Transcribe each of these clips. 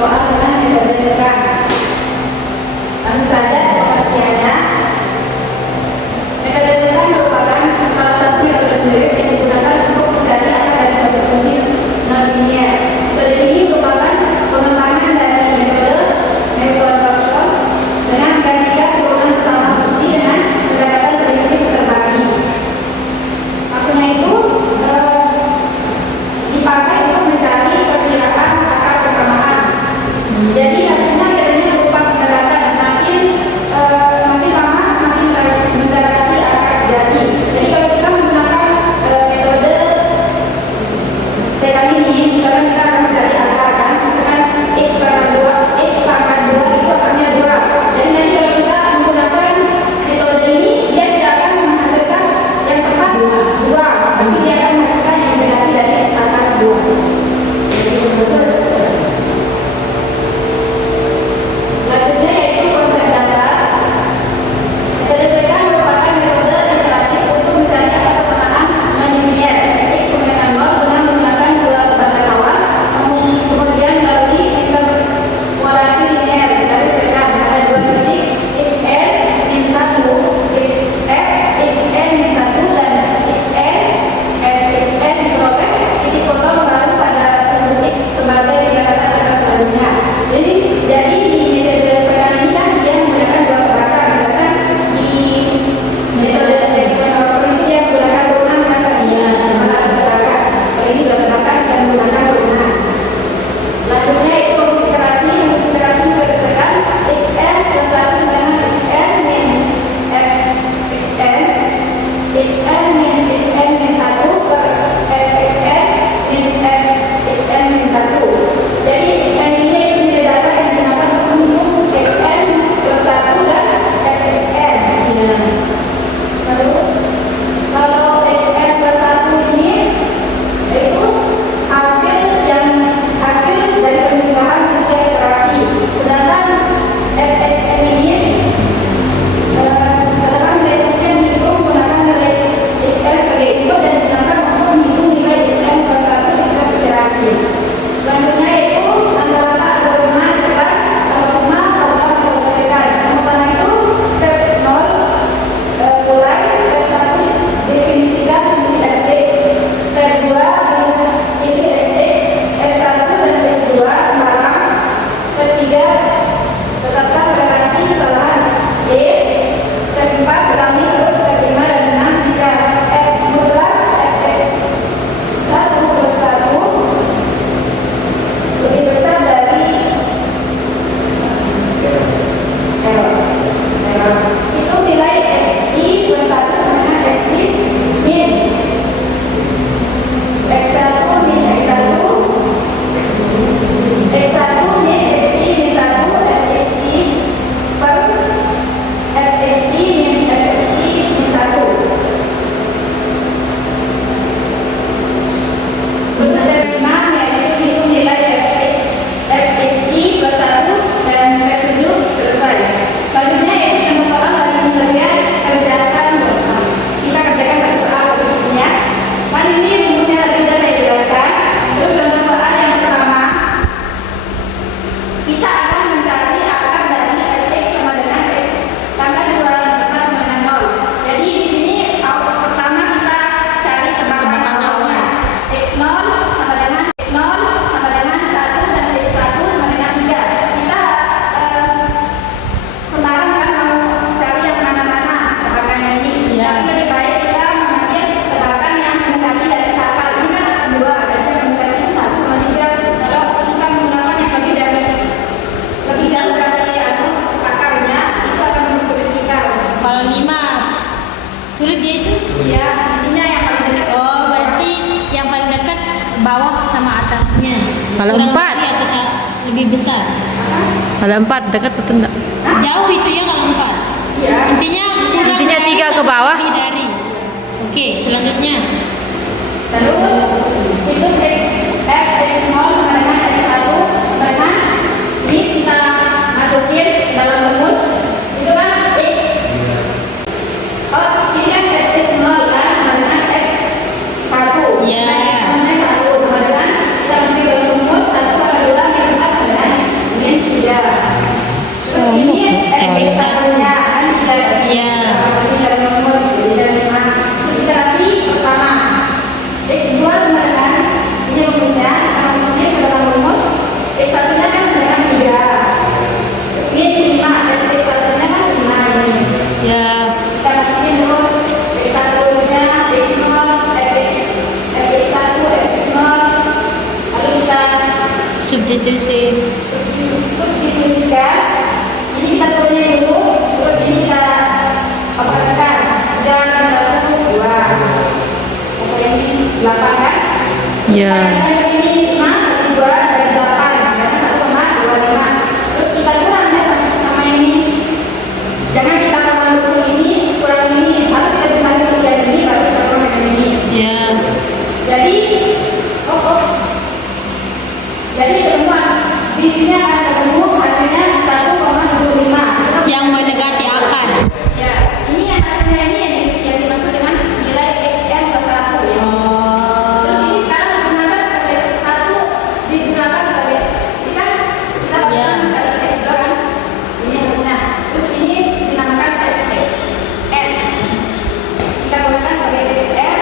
soal dengan metode sekarang. Langsung saja pengertiannya. Metode sekarang merupakan salah satu metode numerik yang digunakan untuk mencari akar dari suatu fungsi non-linear. Metode ini merupakan pengembangan dari metode Maple-Thorson dengan menggantikan turunan utama fungsi dengan pendekatan sedikit terbagi. Maksudnya itu dipakai untuk mencari perkiraan akar persamaan. Jadi hasilnya biasanya berupa pendekatan semakin lama semakin mendekati akar sejati. Jadi kalau kita menggunakan metode sekali ini, misalkan kita akan mencari akar kan, misalkan x pangkat 2 itu akarnya 2. Jadi nanti kalau kita menggunakan metode ini, dia tidak akan menghasilkan yang tepat 2, tapi dia akan menghasilkan yang mendekati dari akar 2. Selanjutnya yaitu konsep dasar. Metode sekarang merupakan metode interaktif untuk mencari akar persamaan non-linear x sama dengan 0 dengan menggunakan dua batas awal, kemudian melalui interpolasi linear dari sekarang ada dua titik xn min 1 xn min 1 dan xn diperoleh titik potong baru pada sumbu x sebagai pendekatan akar selanjutnya. Jadi di metode sekarang ini kan dia menggunakan dua pendekatan, misalkan di metode Maple-Thorson ini dia menggunakan turunan kan tadinya pendekatan. Kalau ini dua pendekatan yang menggunakan turunan. Selanjutnya itu fungsi iterasi metode sekarang xn plus 1 sama dengan xn min xn min 1 per xn min 1. Jadi xn ini nilai dasar yang digunakan untuk menghitung xn plus 1 dan xn. Terus kalau xn plus 1 ini itu hasil dari pemindahan di setiap iterasi. Sedangkan fxn ini katakan reduksi yang dihitung menggunakan nilai xn sebagai input dan digunakan untuk menghitung nilai xn plus 1 di setiap iterasi. Selanjutnya yaitu rata-rata algoritma sekarang rata-rata sekarang. Yang pertama itu step 0 mulai, step 1 definisikan fungsi fx, step 2 ini sx, s1 dan s2 sembarang, step 3 tetapkan relasi kesalahan e, step 4 ulangi terus step 5 dan 6 jika f mutlak fx 1 plus 1 lebih besar dari itu nilai xi plus 1 sama dengan xi min x1 min x1 min xi min 1 fxi per fxi min 1. Untuk step 5 yaitu hitung nilai fxi plus 1 dan step 7 selesai. Selanjutnya yaitu yang soal dari Indonesia kerjakan bersama. Kita kerjakan satu soal rumusnya. Kan ini rumusnya tadi sudah saya jelaskan. Terus untuk soal yang pertama, kita akan mencari akar dari fx sama dengan x pangkat 2 sama dengan 0. Jadi di sini pertama kita cari tebakan awalnya. x0 sama dengan 1 dan x1 sama dengan 3. Kita sekarang kan mau cari yang mana-mana tebakannya ini. Tapi lebih baik kita mengambil tebakan yang mendekati dari akar. Ini kan akar 2, dan yang mendekati itu 1 sama 3. Kalau kita menggunakan yang lebih jauh dari akarnya, itu akan mensulit kita. Kalau 5 sulit dia itu? Ya, intinya yang paling dekat. Oh, berarti yang paling dekat bawah sama atasnya. Kalau Kurang 4? lebih atau lebih besar? Kalau 4 dekat atau enggak? Jauh itu ya kalau 4. Iya. Intinya kurang Intinya dari 3 ke atau bawah. lebih dari. Oke, selanjutnya. Terus itu x0 sama dengan x1 dengan ini kita masukin dalam rumus itu kan x. Oh, ini kan x0 kan sama dengan x1. Ya. Nah, x1 sama dengan kita masukin dalam rumus 1 kali 2 min 4 sama dengan substitusi. Substitusikan. Ini kita turunnya dulu, terus ini kita operasikan. Dan 1, 2. Kemudian ini 8 kan? Ya. Ini 5, 2 dari 8. Karena 1,25. Terus kita kurang ya sama ini. Jangan kita kurang dulu ini, kurang ini. Harus kita dibagi 3 ini, baru kita kurang dengan ini. Ya. Jadi, jadi teman, di sini akan ketemu hasilnya 1,25. Yang mendekati akar. Ya, ini yang hasilnya ini yang dimaksud dengan nilai XN plus 1 ya. Terus ini sekarang digunakan sebagai 1, digunakan sebagai ini kan kita bisa mencari X kan? Ini yang berguna. Terus ini dinamakan XN. Kita gunakan sebagai XN.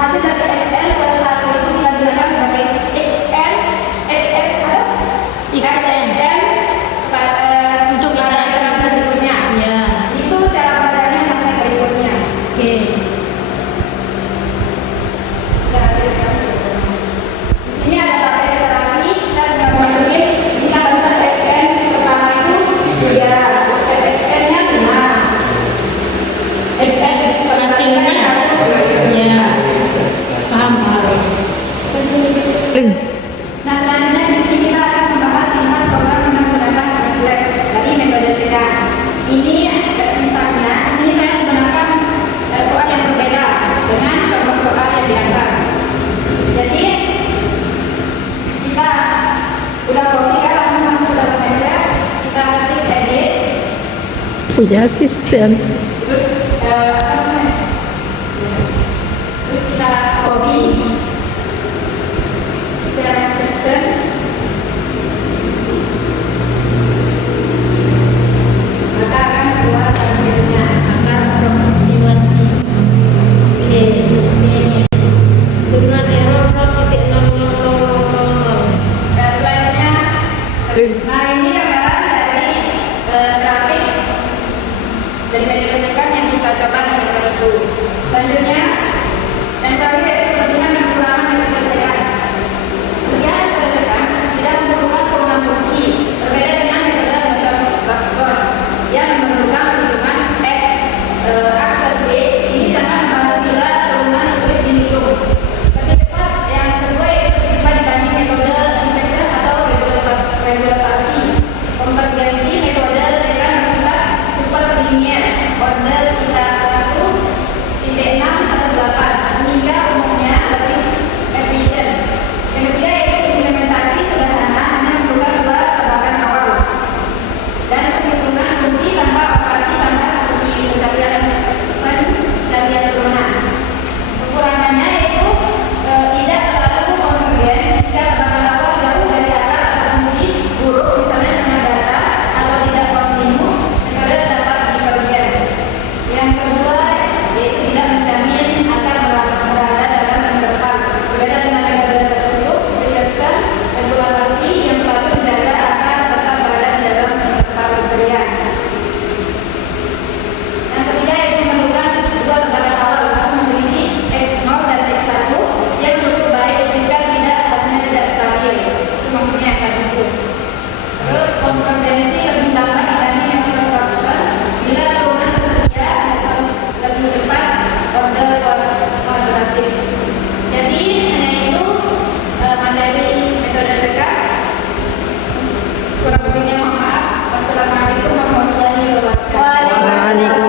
Hasil dari XN plus 1 itu kita gunakan sebagai XN. Untuk interaksi berikutnya. Ya. Itu cara bacanya sampai berikutnya. Oke. Di sini ada tabel iterasi, kita bisa masukin kita bisa XN pertama itu 3, XN-nya 5. XN Hasilnya. Ya. Paham. Nah, selanjutnya di sini kita akan membahas tentang program yang menggunakan Reflect dari metode Zeta. Ini sintaknya. Di sini saya menggunakan soal yang berbeda dengan contoh soal yang di atas. Jadi kita udah copy kan, langsung masuk ke dalam Reflect. Kita klik edit, Punya asisten. terus terus kita copy secara section. Maka akan keluar hasilnya. Akar aproximasi. Oke. Dengan error 0.00000. Selanjutnya, nah ini adalah dari grafik dari media basic yang kita coba di metode itu. Selanjutnya, yang terakhir yaitu kelebihan dan kekurangan dari penyelesaian. Kelebihan yang berdasarkan tidak memerlukan penggunaan fungsi, berbeda dengan metode Bergson yang memerlukan perhitungan aksar base. Ini sangat membantu bila turunan sulit dihitung. Lebih cepat yang kedua yaitu lebih cepat dibanding metode injection atau regularisasi. Konvergensi metode sekarang bersifat superlinear, order sekitar 1.618 sehingga umumnya lebih efisien. Yang ketiga yaitu implementasi sederhana, hanya memerlukan 2 tebakan awal dan perhitungan fungsi tanpa operasi tambah seperti pencarian turunan. Kekurangannya yaitu tidak selalu konvergen jika tebakan awal jauh dari akar atau fungsi buruk, misalnya sangat data atau tidak kontinu, metode dapat dikonvergen. Yang kedua yaitu tidak menjamin akar berada dalam interval, berbeda dengan metode tertutup, reception, regularisasi yang selalu menjaga akar tetap berada di dalam interval pencarian. Yang ketiga yaitu memerlukan 2 tebakan awal harus memiliki X0 dan X1 yang cukup baik jika tidak hasilnya tidak stabil. Itu maksudnya yang tadi itu. Terus konvergensi lebih lambat dibanding yang Bergson bila turunan tersedia lebih cepat order kuadratik. Jadi hanya itu materi metode Zeta. Kurang lebihnya mohon maaf. Wassalamualaikum warahmatullahi wabarakatuh. Waalaikumsalam.